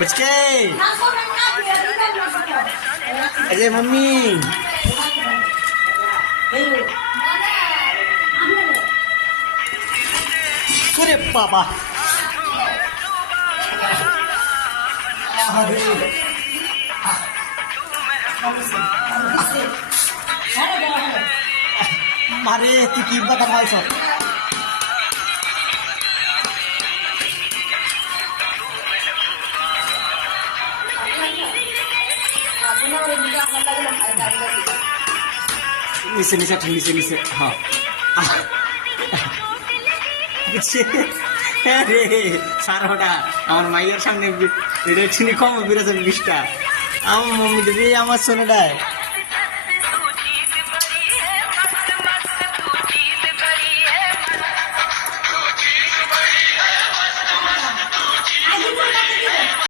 पुचके Ajay mummy अरे बाबा मारे तू की बता भाई सब नीचे नीचे नीचे नीचे हाँ अरे सारोटा আমার মাইয়ের সামনে এটা চিনি কম বিরাজ 20টা আমার মম্মি দিদি আমার সোনাটা